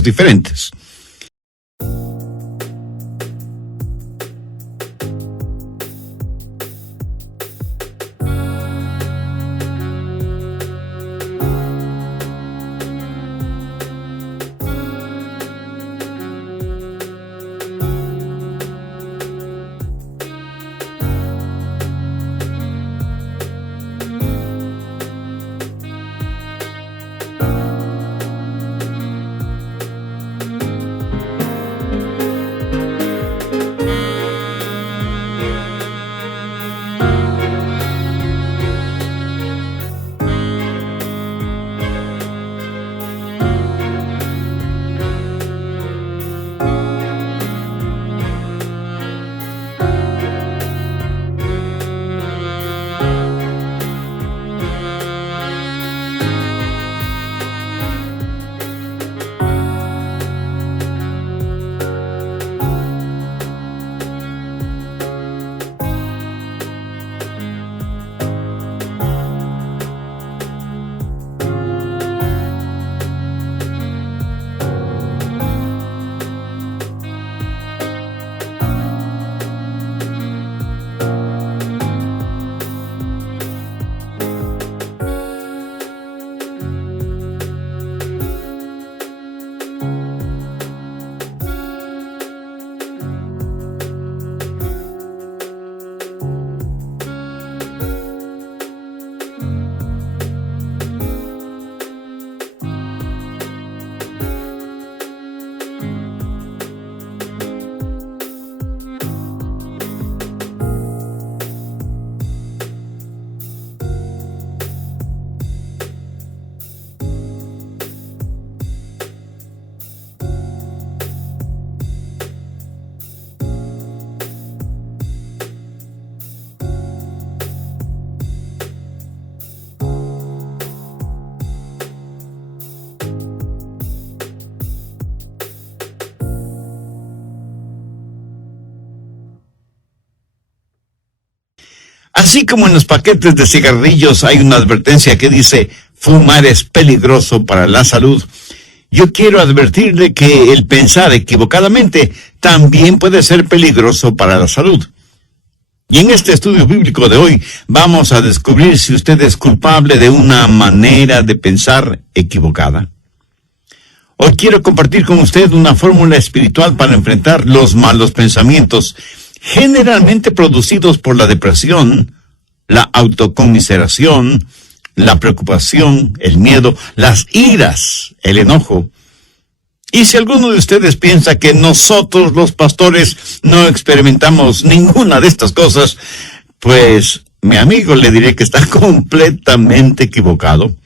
formas diferentes. Así como en los paquetes de cigarrillos hay una advertencia que dice, fumar es peligroso para la salud, yo quiero advertirle que el pensar equivocadamente también puede ser peligroso para la salud. Y en este estudio bíblico de hoy vamos a descubrir si usted es culpable de una manera de pensar equivocada. Hoy quiero compartir con usted una fórmula espiritual para enfrentar los malos pensamientos, generalmente producidos por la depresión, la autoconmiseración, la preocupación, el miedo, las iras, el enojo. Y si alguno de ustedes piensa que nosotros los pastores no experimentamos ninguna de estas cosas, pues mi amigo le diré que está completamente equivocado.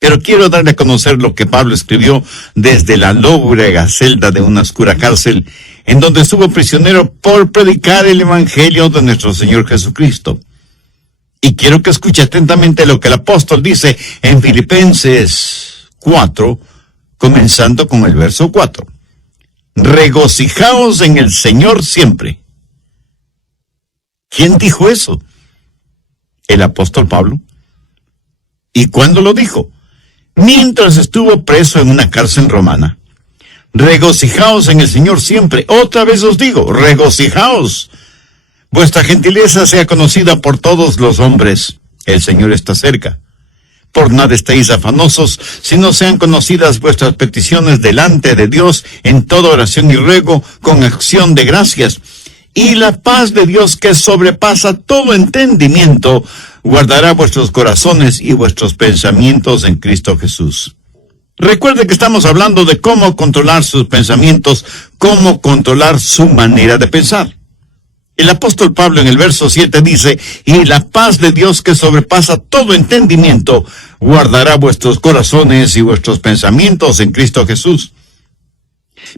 Pero quiero darle a conocer lo que Pablo escribió desde la lóbrega celda de una oscura cárcel, en donde estuvo prisionero por predicar el Evangelio de nuestro Señor Jesucristo. Y quiero que escuche atentamente lo que el apóstol dice en Filipenses 4, comenzando con el verso 4. Regocijaos en el Señor siempre. ¿Quién dijo eso? El apóstol Pablo. ¿Y cuándo lo dijo? Mientras estuvo preso en una cárcel romana. Regocijaos en el Señor siempre. Otra vez os digo, regocijaos. Vuestra gentileza sea conocida por todos los hombres. El Señor está cerca. Por nada estéis afanosos, sino sean conocidas vuestras peticiones delante de Dios en toda oración y ruego, con acción de gracias. Y la paz de Dios, que sobrepasa todo entendimiento, guardará vuestros corazones y vuestros pensamientos en Cristo Jesús. Recuerde que estamos hablando de cómo controlar sus pensamientos, cómo controlar su manera de pensar. El apóstol Pablo en el verso 7 dice, y la paz de Dios que sobrepasa todo entendimiento, guardará vuestros corazones y vuestros pensamientos en Cristo Jesús.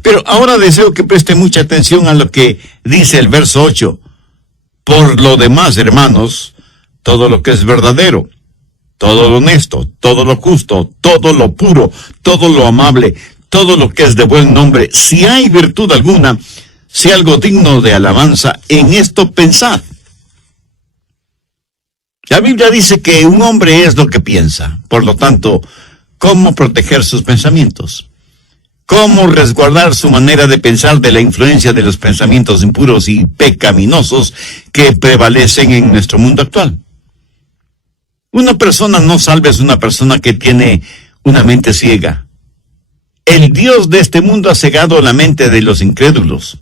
Pero ahora deseo que preste mucha atención a lo que dice el verso 8. Por lo demás, hermanos, todo lo que es verdadero, todo lo honesto, todo lo justo, todo lo puro, todo lo amable, todo lo que es de buen nombre, si hay virtud alguna, si algo digno de alabanza, en esto pensad. La Biblia dice que un hombre es lo que piensa. Por lo tanto, ¿cómo proteger sus pensamientos? cómo resguardar su manera de pensar de la influencia de los pensamientos impuros y pecaminosos que prevalecen en nuestro mundo actual. Una persona no salva es una persona que tiene una mente ciega. El Dios de este mundo ha cegado la mente de los incrédulos.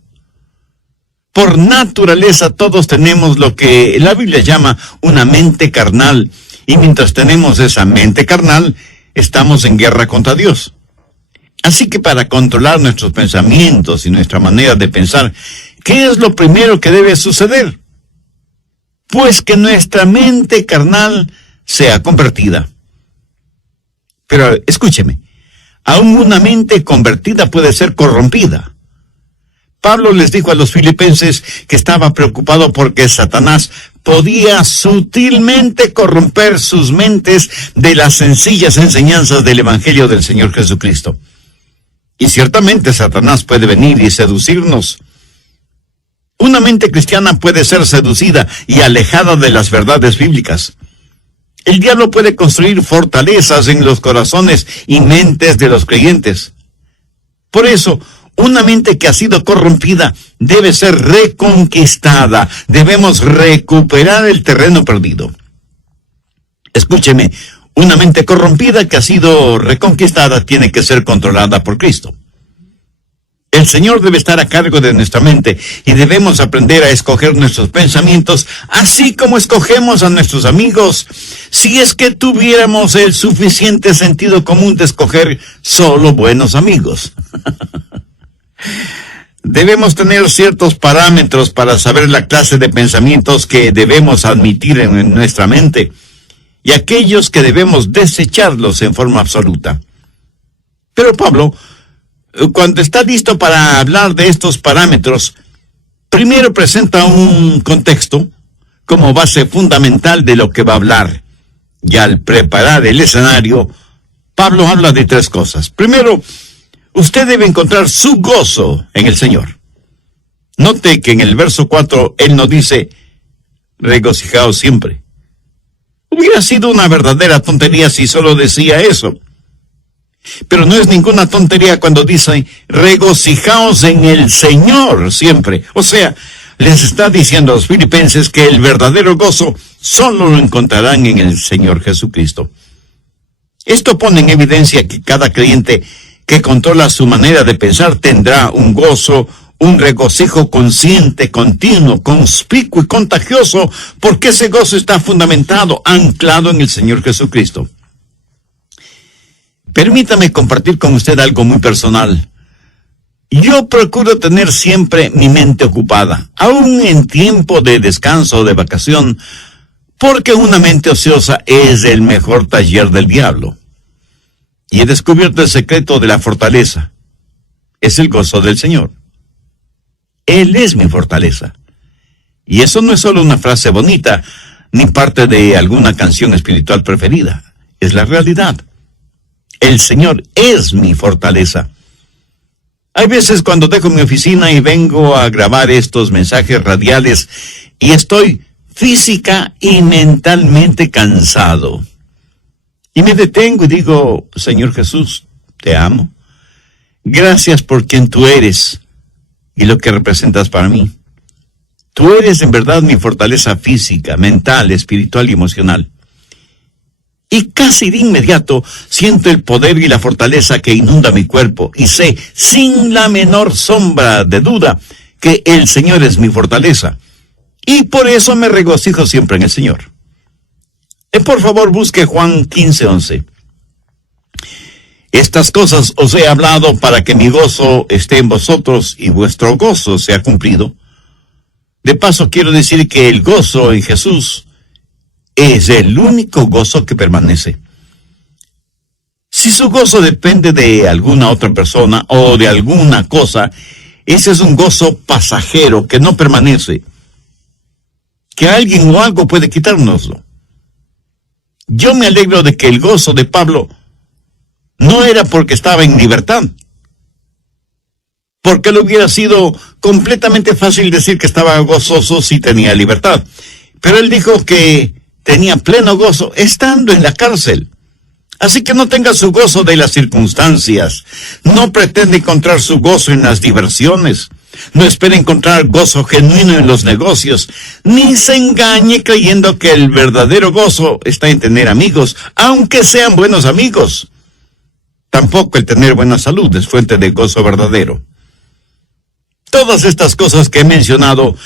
Por naturaleza todos tenemos lo que la Biblia llama una mente carnal, y mientras tenemos esa mente carnal, estamos en guerra contra Dios. Así que para controlar nuestros pensamientos y nuestra manera de pensar, ¿qué es lo primero que debe suceder? Pues que nuestra mente carnal sea convertida. Pero escúcheme, aún una mente convertida puede ser corrompida. Pablo les dijo a los filipenses que estaba preocupado porque Satanás podía sutilmente corromper sus mentes de las sencillas enseñanzas del Evangelio del Señor Jesucristo. Y ciertamente Satanás puede venir y seducirnos. Una mente cristiana puede ser seducida y alejada de las verdades bíblicas. El diablo puede construir fortalezas en los corazones y mentes de los creyentes. Por eso, una mente que ha sido corrompida debe ser reconquistada. Debemos recuperar el terreno perdido. Escúcheme, una mente corrompida que ha sido reconquistada tiene que ser controlada por Cristo. El Señor debe estar a cargo de nuestra mente y debemos aprender a escoger nuestros pensamientos, así como escogemos a nuestros amigos. Si es que tuviéramos el suficiente sentido común de escoger solo buenos amigos. Debemos tener ciertos parámetros para saber la clase de pensamientos que debemos admitir en nuestra mente y aquellos que debemos desecharlos en forma absoluta. Pero Pablo, cuando está listo para hablar de estos parámetros, primero presenta un contexto como base fundamental de lo que va a hablar. Y al preparar el escenario, Pablo habla de tres cosas. Primero, usted debe encontrar su gozo en el Señor. Note que en el verso 4 él no dice, regocijaos siempre. Hubiera sido una verdadera tontería si solo decía eso. Pero no es ninguna tontería cuando dice, regocijaos en el Señor siempre. O sea, les está diciendo a los filipenses que el verdadero gozo solo lo encontrarán en el Señor Jesucristo. Esto pone en evidencia que cada creyente que controla su manera de pensar tendrá un gozo, un regocijo consciente, continuo, conspicuo y contagioso, porque ese gozo está fundamentado, anclado en el Señor Jesucristo. Permítame compartir con usted algo muy personal. Yo procuro tener siempre mi mente ocupada, aún en tiempo de descanso o de vacación, porque una mente ociosa es el mejor taller del diablo. Y he descubierto el secreto de la fortaleza. Es el gozo del Señor. Él es mi fortaleza. Y eso no es solo una frase bonita, ni parte de alguna canción espiritual preferida. Es la realidad. El Señor es mi fortaleza. Hay veces cuando dejo mi oficina y vengo a grabar estos mensajes radiales y estoy física y mentalmente cansado. Y me detengo y digo, Señor Jesús, te amo. Gracias por quien tú eres y lo que representas para mí. Tú eres en verdad mi fortaleza física, mental, espiritual y emocional. Y casi de inmediato siento el poder y la fortaleza que inunda mi cuerpo y sé, sin la menor sombra de duda, que el Señor es mi fortaleza. Y por eso me regocijo siempre en el Señor. Por favor, busque Juan 15:11. Estas cosas os he hablado para que mi gozo esté en vosotros y vuestro gozo sea cumplido. De paso, quiero decir que el gozo en Jesús es el único gozo que permanece. Si su gozo depende de alguna otra persona o de alguna cosa, ese es un gozo pasajero que no permanece. Que alguien o algo puede quitárnoslo. Yo me alegro de que el gozo de Pablo no era porque estaba en libertad. Porque le hubiera sido completamente fácil decir que estaba gozoso si tenía libertad. Pero él dijo que tenía pleno gozo estando en la cárcel. Así que no tenga su gozo de las circunstancias. No pretende encontrar su gozo en las diversiones. No espere encontrar gozo genuino en los negocios. Ni se engañe creyendo que el verdadero gozo está en tener amigos, aunque sean buenos amigos. Tampoco el tener buena salud es fuente de gozo verdadero. Todas estas cosas que he mencionado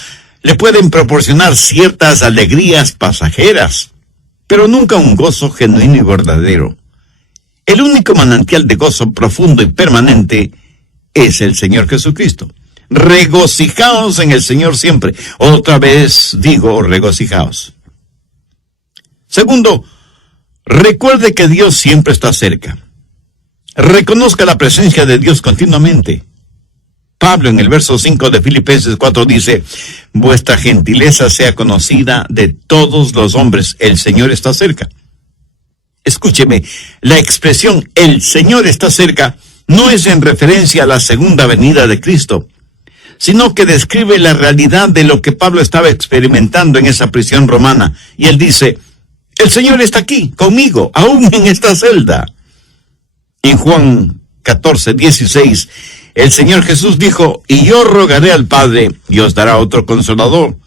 le pueden proporcionar ciertas alegrías pasajeras, pero nunca un gozo genuino y verdadero. El único manantial de gozo profundo y permanente es el Señor Jesucristo. Regocijaos en el Señor siempre. Otra vez digo, regocijaos. Segundo, recuerde que Dios siempre está cerca. Reconozca la presencia de Dios continuamente. Pablo en el verso 5 de Filipenses 4 dice, vuestra gentileza sea conocida de todos los hombres, el Señor está cerca. Escúcheme, la expresión el Señor está cerca no es en referencia a la segunda venida de Cristo, sino que describe la realidad de lo que Pablo estaba experimentando en esa prisión romana. Y él dice, el Señor está aquí, conmigo, aún en esta celda. En Juan 14:16, el Señor Jesús dijo, y yo rogaré al Padre, y os dará otro consolador,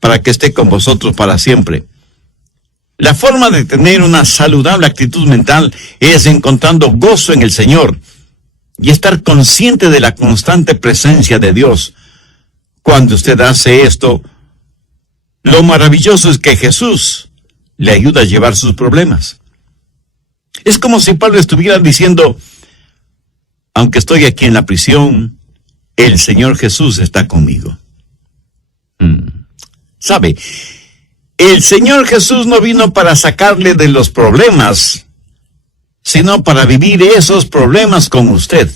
para que esté con vosotros para siempre. La forma de tener una saludable actitud mental es encontrando gozo en el Señor y estar consciente de la constante presencia de Dios. Cuando usted hace esto, lo maravilloso es que Jesús le ayuda a llevar sus problemas. Es como si Pablo estuviera diciendo, aunque estoy aquí en la prisión, el Señor Jesús está conmigo. ¿Sabe? El Señor Jesús no vino para sacarle de los problemas, sino para vivir esos problemas con usted.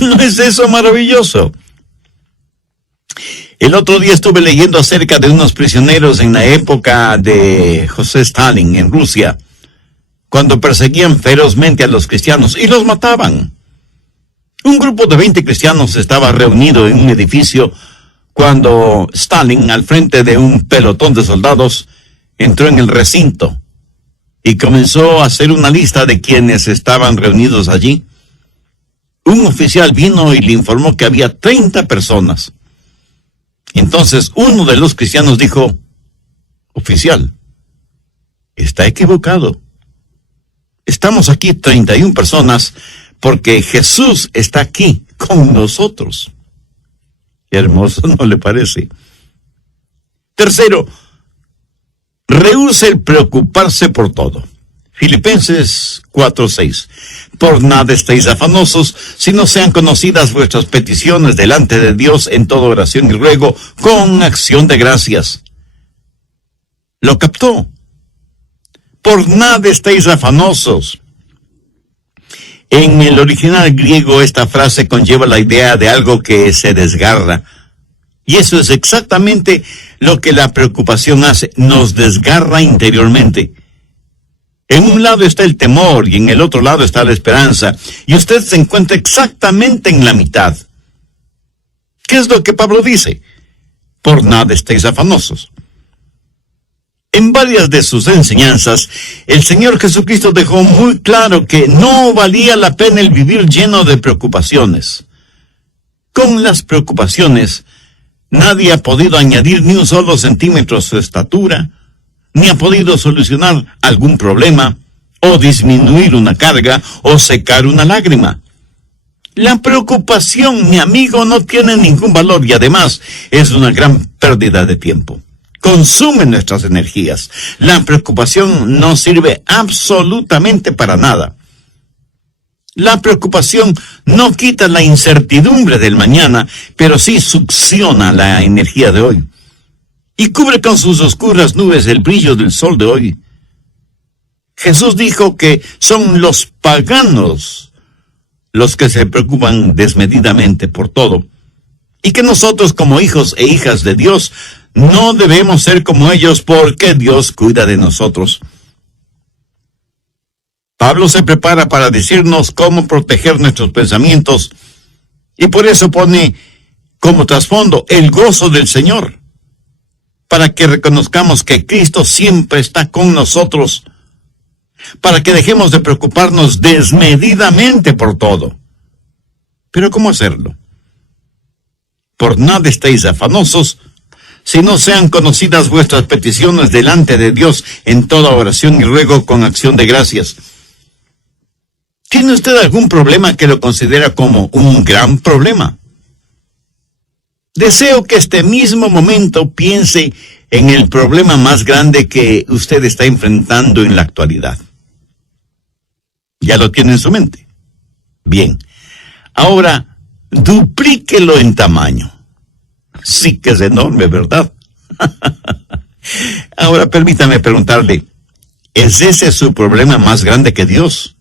¿No es eso maravilloso? El otro día estuve leyendo acerca de unos prisioneros en la época de José Stalin en Rusia, cuando perseguían ferozmente a los cristianos y los mataban. Un grupo de 20 cristianos estaba reunido en un edificio cuando Stalin, al frente de un pelotón de soldados, entró en el recinto y comenzó a hacer una lista de quienes estaban reunidos allí. Un oficial vino y le informó que había 30 personas. Entonces uno de los cristianos dijo, oficial, está equivocado. Estamos aquí 31 personas porque Jesús está aquí con nosotros. Qué hermoso, ¿no le parece? Tercero, rehúse el preocuparse por todo. Filipenses 4:6. Por nada estéis afanosos, sino sean conocidas vuestras peticiones delante de Dios en toda oración y ruego, con acción de gracias. ¿Lo captó? Por nada estéis afanosos. En el original griego esta frase conlleva la idea de algo que se desgarra. Y eso es exactamente lo que la preocupación hace, nos desgarra interiormente. En un lado está el temor y en el otro lado está la esperanza, y usted se encuentra exactamente en la mitad. ¿Qué es lo que Pablo dice? Por nada estéis afanosos. En varias de sus enseñanzas, el Señor Jesucristo dejó muy claro que no valía la pena el vivir lleno de preocupaciones. Con las preocupaciones, nadie ha podido añadir ni un solo centímetro a su estatura, ni ha podido solucionar algún problema, o disminuir una carga, o secar una lágrima. La preocupación, mi amigo, no tiene ningún valor y además es una gran pérdida de tiempo. Consume nuestras energías. La preocupación no sirve absolutamente para nada. La preocupación no quita la incertidumbre del mañana, pero sí succiona la energía de hoy. Y cubre con sus oscuras nubes el brillo del sol de hoy. Jesús dijo que son los paganos los que se preocupan desmedidamente por todo. Y que nosotros como hijos e hijas de Dios no debemos ser como ellos porque Dios cuida de nosotros. Pablo se prepara para decirnos cómo proteger nuestros pensamientos y por eso pone como trasfondo el gozo del Señor, para que reconozcamos que Cristo siempre está con nosotros. para que dejemos de preocuparnos desmedidamente por todo. Pero ¿cómo hacerlo? Por nada estéis afanosos, si no sean conocidas vuestras peticiones delante de Dios en toda oración y ruego con acción de gracias. ¿Tiene usted algún problema que lo considera como un gran problema? Deseo que este mismo momento piense en el problema más grande que usted está enfrentando en la actualidad. ¿Ya lo tiene en su mente? Bien. Ahora, duplíquelo en tamaño. Sí que es enorme, ¿verdad? Ahora, permítame preguntarle, ¿es ese su problema más grande que Dios?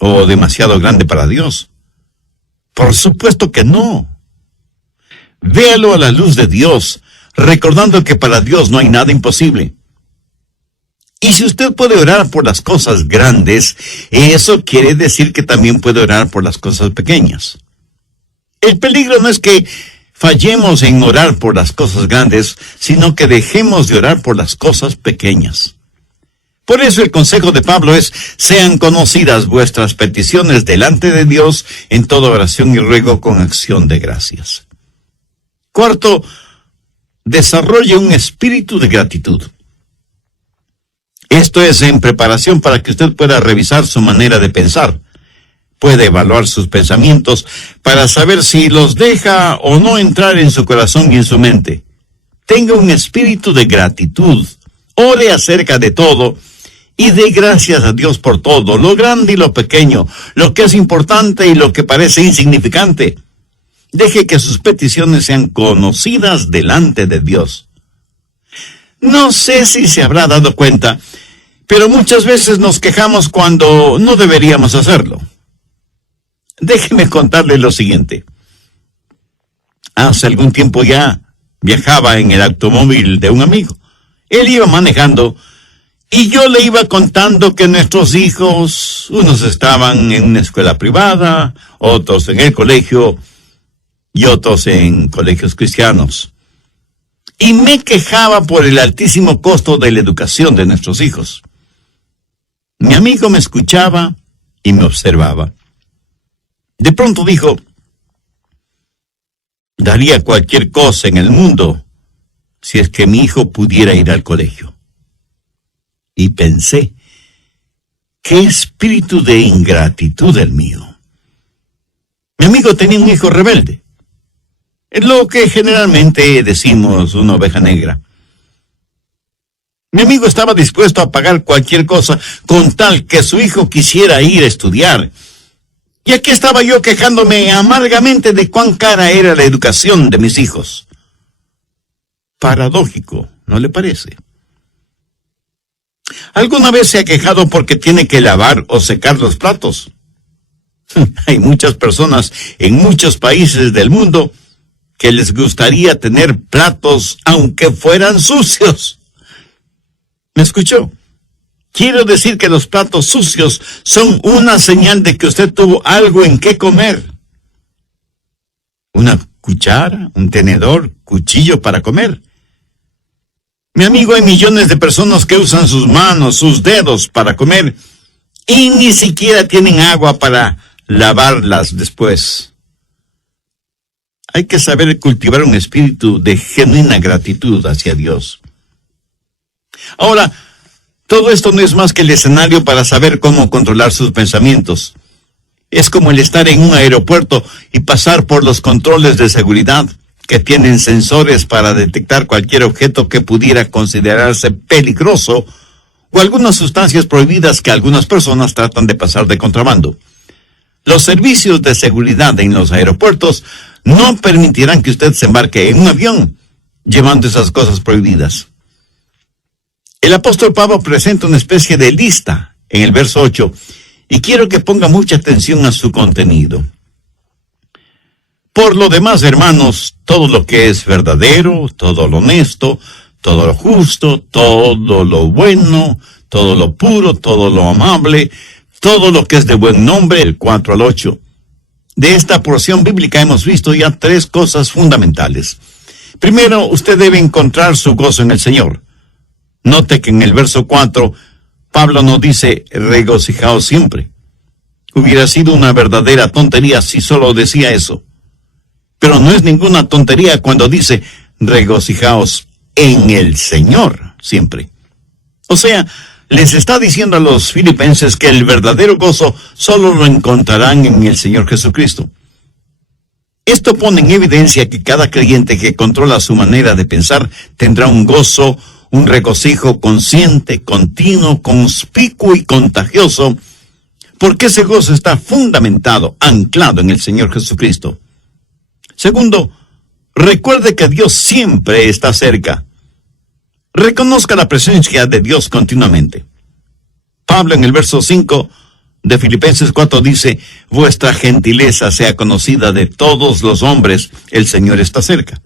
¿O demasiado grande para Dios? Por supuesto que no. Véalo a la luz de Dios, recordando que para Dios no hay nada imposible. Y si usted puede orar por las cosas grandes, eso quiere decir que también puede orar por las cosas pequeñas. El peligro no es que fallemos en orar por las cosas grandes, sino que dejemos de orar por las cosas pequeñas. Por eso el consejo de Pablo es: sean conocidas vuestras peticiones delante de Dios en toda oración y ruego con acción de gracias. Cuarto, desarrolle un espíritu de gratitud. Esto es en preparación para que usted pueda revisar su manera de pensar. Puede evaluar sus pensamientos para saber si los deja o no entrar en su corazón y en su mente. Tenga un espíritu de gratitud. Ore acerca de todo y dé gracias a Dios por todo, lo grande y lo pequeño, lo que es importante y lo que parece insignificante. Deje que sus peticiones sean conocidas delante de Dios. No sé si se habrá dado cuenta, pero muchas veces nos quejamos cuando no deberíamos hacerlo. Déjeme contarle lo siguiente. Hace algún tiempo ya viajaba en el automóvil de un amigo. Él iba manejando y yo le iba contando que nuestros hijos, unos estaban en una escuela privada, otros en el colegio y otros en colegios cristianos. Y me quejaba por el altísimo costo de la educación de nuestros hijos. Mi amigo me escuchaba y me observaba. De pronto dijo: daría cualquier cosa en el mundo si es que mi hijo pudiera ir al colegio. Y pensé, qué espíritu de ingratitud el mío. Mi amigo tenía un hijo rebelde. Es lo que generalmente decimos una oveja negra. Mi amigo estaba dispuesto a pagar cualquier cosa con tal que su hijo quisiera ir a estudiar. Y aquí estaba yo quejándome amargamente de cuán cara era la educación de mis hijos. Paradójico, ¿no le parece? ¿Alguna vez se ha quejado porque tiene que lavar o secar los platos? Hay muchas personas en muchos países del mundo que les gustaría tener platos aunque fueran sucios. ¿Me escuchó? Quiero decir que los platos sucios son una señal de que usted tuvo algo en qué comer. Una cuchara, un tenedor, cuchillo para comer. Mi amigo, hay millones de personas que usan sus manos, sus dedos para comer y ni siquiera tienen agua para lavarlas después. Hay que saber cultivar un espíritu de genuina gratitud hacia Dios. Ahora, todo esto no es más que el escenario para saber cómo controlar sus pensamientos. Es como el estar en un aeropuerto y pasar por los controles de seguridad que tienen sensores para detectar cualquier objeto que pudiera considerarse peligroso o algunas sustancias prohibidas que algunas personas tratan de pasar de contrabando. Los servicios de seguridad en los aeropuertos no permitirán que usted se embarque en un avión llevando esas cosas prohibidas. El apóstol Pablo presenta una especie de lista en el verso 8 y quiero que ponga mucha atención a su contenido. Por lo demás, hermanos, todo lo que es verdadero, todo lo honesto, todo lo justo, todo lo bueno, todo lo puro, todo lo amable, todo lo que es de buen nombre, el 4 al 8. De esta porción bíblica hemos visto ya 3 cosas fundamentales. Primero, usted debe encontrar su gozo en el Señor. Note que en el verso 4 Pablo no dice regocijaos siempre. Hubiera sido una verdadera tontería si solo decía eso. Pero no es ninguna tontería cuando dice regocijaos en el Señor siempre. O sea, les está diciendo a los filipenses que el verdadero gozo solo lo encontrarán en el Señor Jesucristo. Esto pone en evidencia que cada creyente que controla su manera de pensar tendrá un gozo, un regocijo consciente, continuo, conspicuo y contagioso, porque ese gozo está fundamentado, anclado en el Señor Jesucristo. Segundo, recuerde que Dios siempre está cerca. Reconozca la presencia de Dios continuamente. Pablo en el verso 5 de Filipenses 4 dice, vuestra gentileza sea conocida de todos los hombres, el Señor está cerca.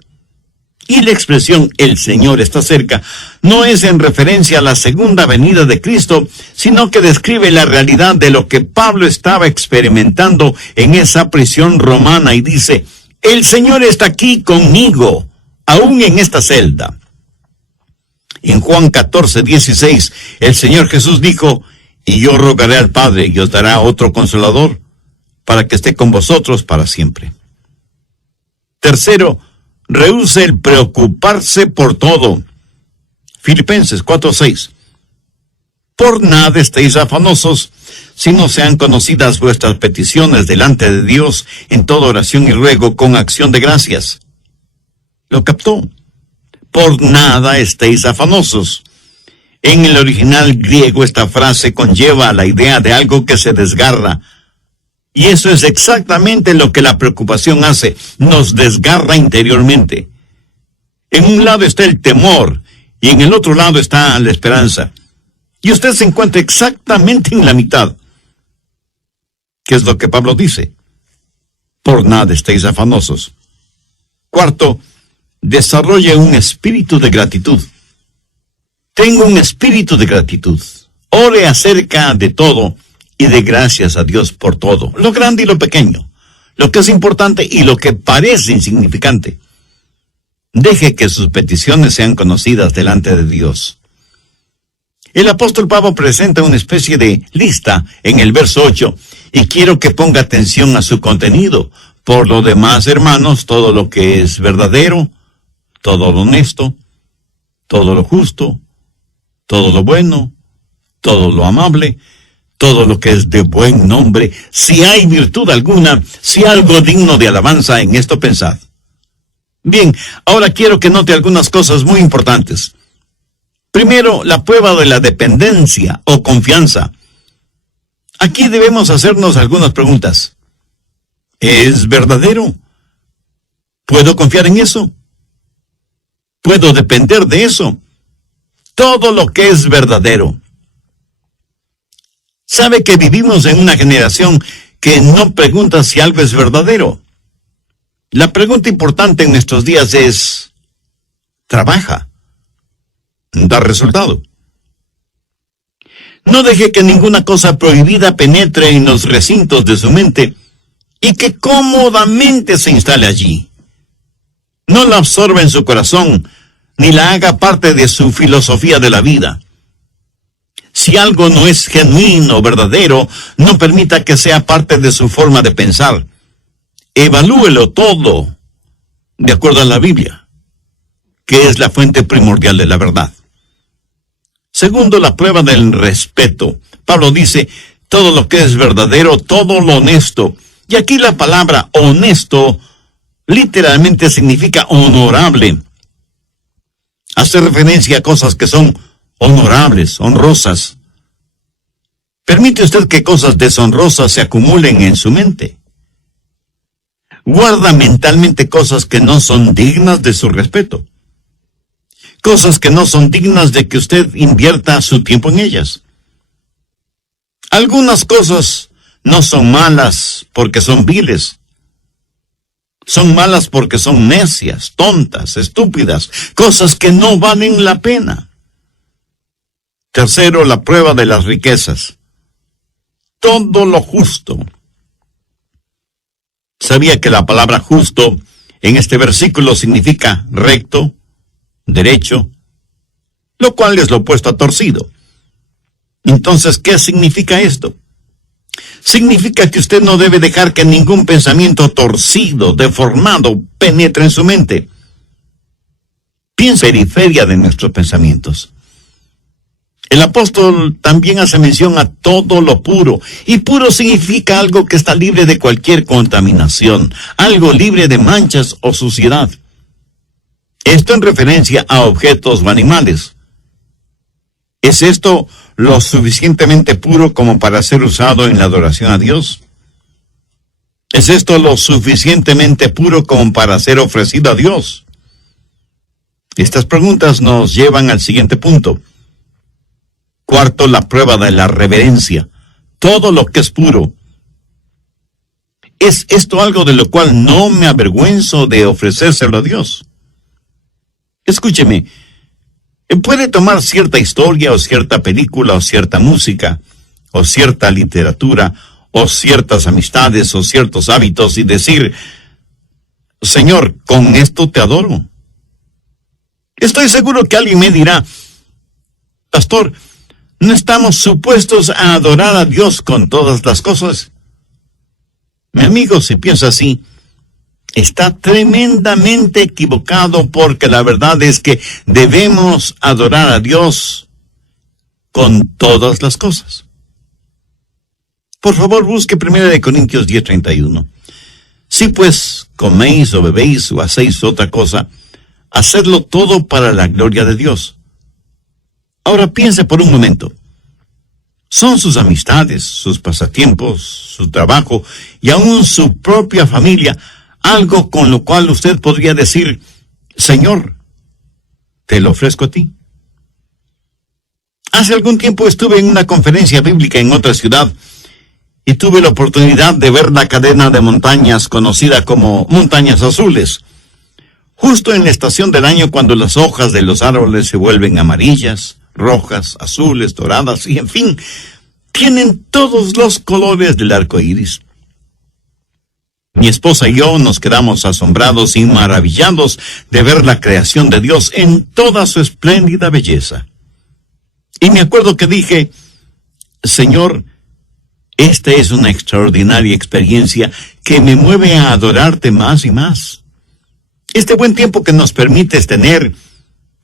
Y la expresión el Señor está cerca no es en referencia a la segunda venida de Cristo, sino que describe la realidad de lo que Pablo estaba experimentando en esa prisión romana y dice, el Señor está aquí conmigo, aún en esta celda. En Juan 14:16, el Señor Jesús dijo, y yo rogaré al Padre y os dará otro consolador, para que esté con vosotros para siempre. Tercero, rehúse el preocuparse por todo. Filipenses 4:6. Por nada estéis afanosos, sino sean conocidas vuestras peticiones delante de Dios en toda oración y ruego con acción de gracias. ¿Lo captó? Por nada estéis afanosos. En el original griego esta frase conlleva la idea de algo que se desgarra. Y eso es exactamente lo que la preocupación hace, nos desgarra interiormente. En un lado está el temor y en el otro lado está la esperanza. Y usted se encuentra exactamente en la mitad. ¿Qué es lo que Pablo dice? Por nada estéis afanosos. Cuarto, desarrolle un espíritu de gratitud. Tengo un espíritu de gratitud. Ore acerca de todo y de gracias a Dios por todo, lo grande y lo pequeño, lo que es importante y lo que parece insignificante. Deje que sus peticiones sean conocidas delante de Dios. El apóstol Pablo presenta una especie de lista en el verso 8 y quiero que ponga atención a su contenido. Por lo demás, hermanos, todo lo que es verdadero, todo lo honesto, todo lo justo, todo lo bueno, todo lo amable, todo lo que es de buen nombre, si hay virtud alguna, si algo digno de alabanza, en esto pensad. Bien, ahora quiero que note algunas cosas muy importantes. Primero, la prueba de la dependencia o confianza. Aquí debemos hacernos algunas preguntas. ¿Es verdadero? ¿Puedo confiar en eso? ¿Puedo depender de eso? Todo lo que es verdadero. ¿Sabe que vivimos en una generación que no pregunta si algo es verdadero? La pregunta importante en nuestros días es, ¿trabaja? ¿Da resultado? No deje que ninguna cosa prohibida penetre en los recintos de su mente y que cómodamente se instale allí. No la absorba en su corazón, ni la haga parte de su filosofía de la vida. Si algo no es genuino, verdadero, no permita que sea parte de su forma de pensar. Evalúelo todo de acuerdo a la Biblia, que es la fuente primordial de la verdad. Segundo, la prueba del respeto. Pablo dice, todo lo que es verdadero, todo lo honesto. Y aquí la palabra honesto literalmente significa honorable. Hace referencia a cosas que son honorables, honrosas. ¿Permite usted que cosas deshonrosas se acumulen en su mente? Guarda mentalmente cosas que no son dignas de su respeto. Cosas que no son dignas de que usted invierta su tiempo en ellas. Algunas cosas no son malas porque son viles. Son malas porque son necias, tontas, estúpidas, cosas que no valen la pena. Tercero, la prueba de las riquezas. Todo lo justo. ¿Sabía que la palabra justo en este versículo significa recto, derecho, lo cual es lo opuesto a torcido? Entonces, ¿qué significa esto? Significa que usted no debe dejar que ningún pensamiento torcido, deformado, penetre en su mente. Piensa en la periferia de nuestros pensamientos. El apóstol también hace mención a todo lo puro, y puro significa algo que está libre de cualquier contaminación, algo libre de manchas o suciedad. Esto en referencia a objetos o animales. ¿Es esto lo suficientemente puro como para ser usado en la adoración a Dios? ¿Es esto lo suficientemente puro como para ser ofrecido a Dios? Estas preguntas nos llevan al siguiente punto. Cuarto, la prueba de la reverencia. Todo lo que es puro. ¿Es esto algo de lo cual no me avergüenzo de ofrecérselo a Dios? Escúcheme, puede tomar cierta historia o cierta película o cierta música o cierta literatura o ciertas amistades o ciertos hábitos y decir, Señor, con esto te adoro. Estoy seguro que alguien me dirá, Pastor, ¿no estamos supuestos a adorar a Dios con todas las cosas? Mi amigo, si piensa así, está tremendamente equivocado, porque la verdad es que debemos adorar a Dios con todas las cosas. Por favor, busque 1 Corintios 10:31. Si pues coméis o bebéis o hacéis otra cosa, hacedlo todo para la gloria de Dios. Ahora piense por un momento. ¿Son sus amistades, sus pasatiempos, su trabajo y aún su propia familia algo con lo cual usted podría decir, Señor, te lo ofrezco a ti? Hace algún tiempo estuve en una conferencia bíblica en otra ciudad y tuve la oportunidad de ver la cadena de montañas conocida como Montañas Azules. Justo en la estación del año cuando las hojas de los árboles se vuelven amarillas, rojas, azules, doradas y en fin, tienen todos los colores del arco iris. Mi esposa y yo nos quedamos asombrados y maravillados de ver la creación de Dios en toda su espléndida belleza. Y me acuerdo que dije, Señor, esta es una extraordinaria experiencia que me mueve a adorarte más y más. Este buen tiempo que nos permites tener,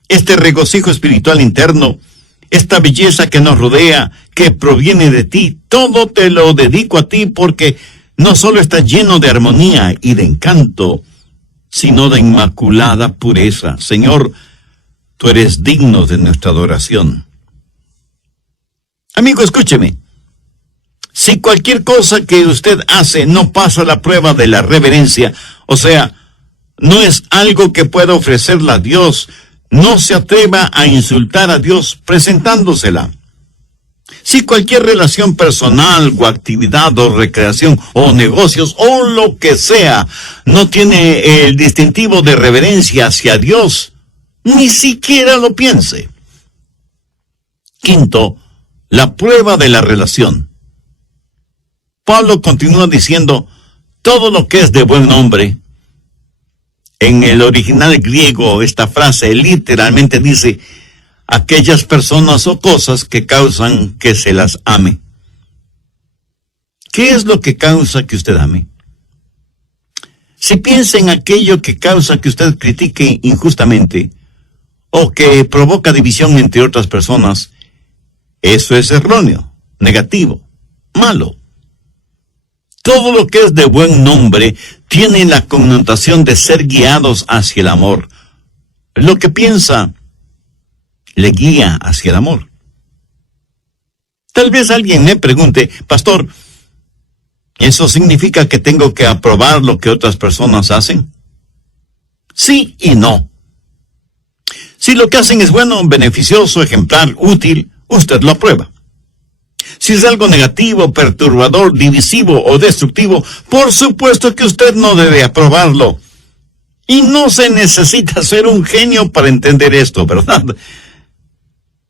este regocijo espiritual interno, esta belleza que nos rodea, que proviene de ti, todo te lo dedico a ti porque no solo está lleno de armonía y de encanto, sino de inmaculada pureza. Señor, tú eres digno de nuestra adoración. Amigo, escúcheme. Si cualquier cosa que usted hace no pasa la prueba de la reverencia, o sea, no es algo que pueda ofrecerle a Dios, no se atreva a insultar a Dios presentándosela. Si cualquier relación personal o actividad o recreación o negocios o lo que sea no tiene el distintivo de reverencia hacia Dios, ni siquiera lo piense. Quinto, la prueba de la relación. Pablo continúa diciendo, todo lo que es de buen nombre. En el original griego, esta frase literalmente dice, aquellas personas o cosas que causan que se las ame. ¿Qué es lo que causa que usted ame? Si piensa en aquello que causa que usted critique injustamente, o que provoca división entre otras personas, eso es erróneo, negativo, malo. Todo lo que es de buen nombre tiene la connotación de ser guiados hacia el amor. Lo que piensa le guía hacia el amor. Tal vez alguien me pregunte, Pastor, ¿eso significa que tengo que aprobar lo que otras personas hacen? Sí y no. Si lo que hacen es bueno, beneficioso, ejemplar, útil, usted lo aprueba. Si es algo negativo, perturbador, divisivo o destructivo, por supuesto que usted no debe aprobarlo. Y no se necesita ser un genio para entender esto, ¿verdad?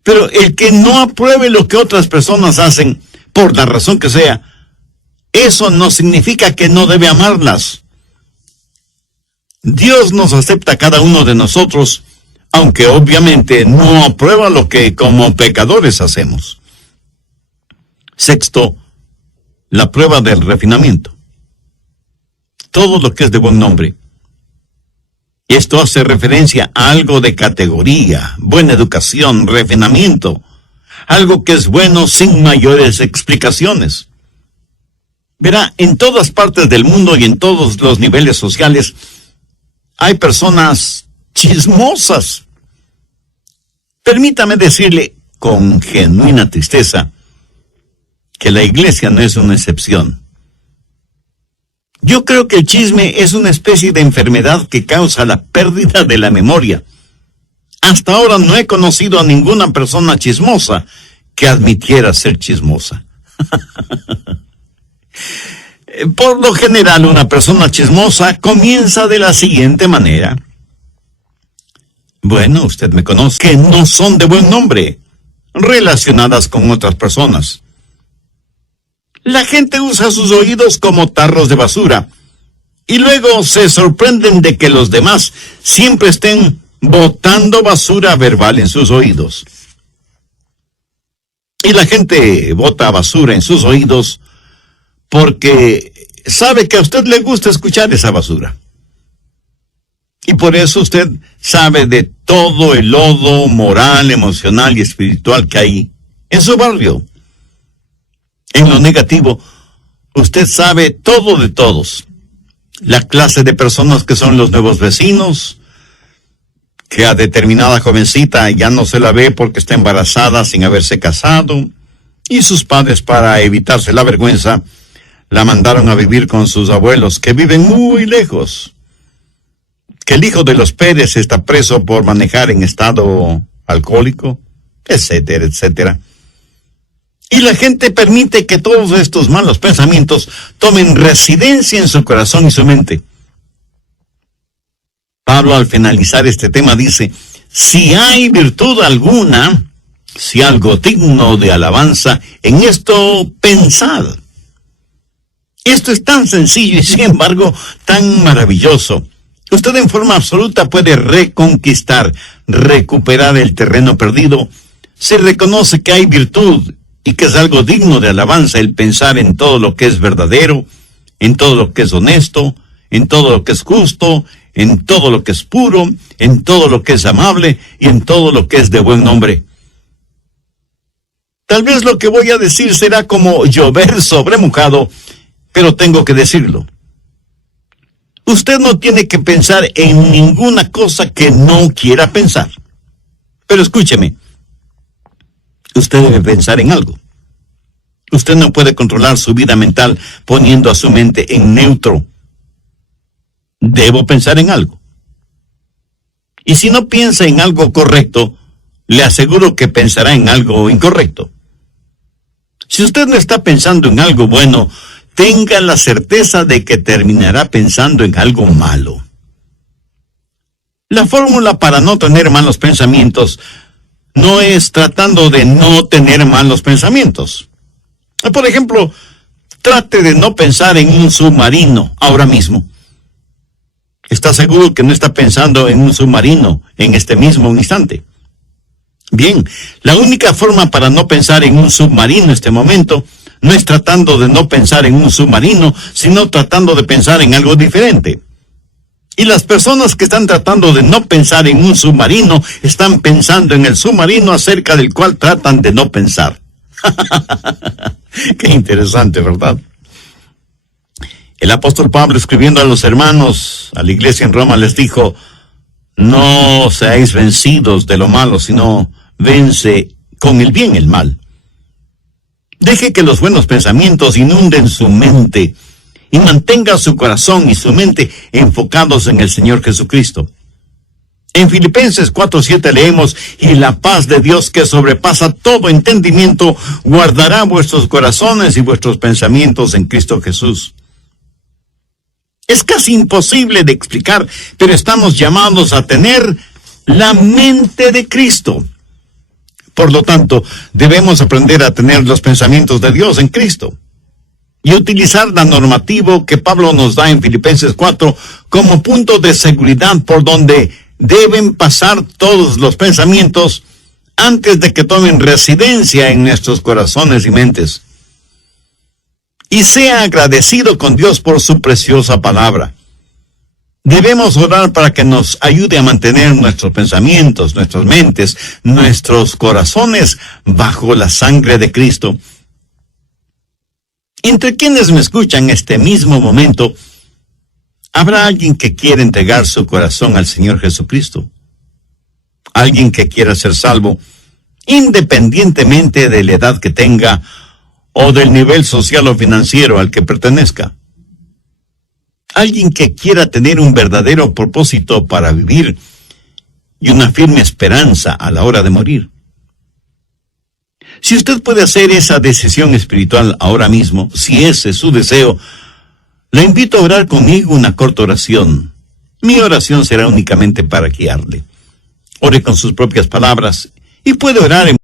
Pero el que no apruebe lo que otras personas hacen, por la razón que sea, eso no significa que no debe amarlas. Dios nos acepta a cada uno de nosotros, aunque obviamente no aprueba lo que como pecadores hacemos. Sexto, la prueba del refinamiento. Todo lo que es de buen nombre. Esto hace referencia a algo de categoría, buena educación, refinamiento, algo que es bueno sin mayores explicaciones. Verá, en todas partes del mundo y en todos los niveles sociales hay personas chismosas. Permítame decirle con genuina tristeza que la iglesia no es una excepción. Yo creo que el chisme es una especie de enfermedad que causa la pérdida de la memoria. Hasta ahora no he conocido a ninguna persona chismosa que admitiera ser chismosa. Por lo general, una persona chismosa comienza de la siguiente manera. Bueno, usted me conoce, que no son de buen nombre, relacionadas con otras personas. La gente usa sus oídos como tarros de basura y luego se sorprenden de que los demás siempre estén botando basura verbal en sus oídos. Y la gente bota basura en sus oídos porque sabe que a usted le gusta escuchar esa basura. Y por eso usted sabe de todo el lodo moral, emocional y espiritual que hay en su barrio. En lo negativo, usted sabe todo de todos. La clase de personas que son los nuevos vecinos, que a determinada jovencita ya no se la ve porque está embarazada sin haberse casado, y sus padres, para evitarse la vergüenza, la mandaron a vivir con sus abuelos, que viven muy lejos. Que el hijo de los Pérez está preso por manejar en estado alcohólico, etcétera, etcétera. Y la gente permite que todos estos malos pensamientos tomen residencia en su corazón y su mente. Pablo, al finalizar este tema, dice, si hay virtud alguna, si algo digno de alabanza, en esto pensad. Esto es tan sencillo y sin embargo tan maravilloso. Usted en forma absoluta puede reconquistar, recuperar el terreno perdido. Se reconoce que hay virtud y que es algo digno de alabanza el pensar en todo lo que es verdadero, en todo lo que es honesto, en todo lo que es justo, en todo lo que es puro, en todo lo que es amable y en todo lo que es de buen nombre. Tal vez lo que voy a decir será como llover sobre mojado, pero tengo que decirlo. Usted no tiene que pensar en ninguna cosa que no quiera pensar. Pero escúcheme, usted debe pensar en algo. Usted no puede controlar su vida mental poniendo a su mente en neutro. Debo pensar en algo. Y si no piensa en algo correcto, le aseguro que pensará en algo incorrecto. Si usted no está pensando en algo bueno, tenga la certeza de que terminará pensando en algo malo. La fórmula para no tener malos pensamientos no es tratando de no tener malos pensamientos. Por ejemplo, trate de no pensar en un submarino ahora mismo. ¿Está seguro que no está pensando en un submarino en este mismo instante? Bien, la única forma para no pensar en un submarino en este momento no es tratando de no pensar en un submarino, sino tratando de pensar en algo diferente. Y las personas que están tratando de no pensar en un submarino, están pensando en el submarino acerca del cual tratan de no pensar. Qué interesante, ¿verdad? El apóstol Pablo, escribiendo a los hermanos, a la iglesia en Roma, les dijo, no seáis vencidos de lo malo, sino vence con el bien el mal. Deje que los buenos pensamientos inunden su mente y mantenga su corazón y su mente enfocados en el Señor Jesucristo. En Filipenses 4:7 leemos, y la paz de Dios que sobrepasa todo entendimiento guardará vuestros corazones y vuestros pensamientos en Cristo Jesús. Es casi imposible de explicar, pero estamos llamados a tener la mente de Cristo. Por lo tanto, debemos aprender a tener los pensamientos de Dios en Cristo y utilizar la normativa que Pablo nos da en Filipenses 4 como punto de seguridad por donde deben pasar todos los pensamientos antes de que tomen residencia en nuestros corazones y mentes. y sea agradecido con Dios por su preciosa palabra. Debemos orar para que nos ayude a mantener nuestros pensamientos, nuestras mentes, nuestros corazones bajo la sangre de Cristo. Entre quienes me escuchan en este mismo momento, ¿habrá alguien que quiera entregar su corazón al Señor Jesucristo? Alguien que quiera ser salvo, independientemente de la edad que tenga o del nivel social o financiero al que pertenezca. Alguien que quiera tener un verdadero propósito para vivir y una firme esperanza a la hora de morir. Si usted puede hacer esa decisión espiritual ahora mismo, si ese es su deseo, le invito a orar conmigo una corta oración. Mi oración será únicamente para guiarle. Ore con sus propias palabras y puede orar en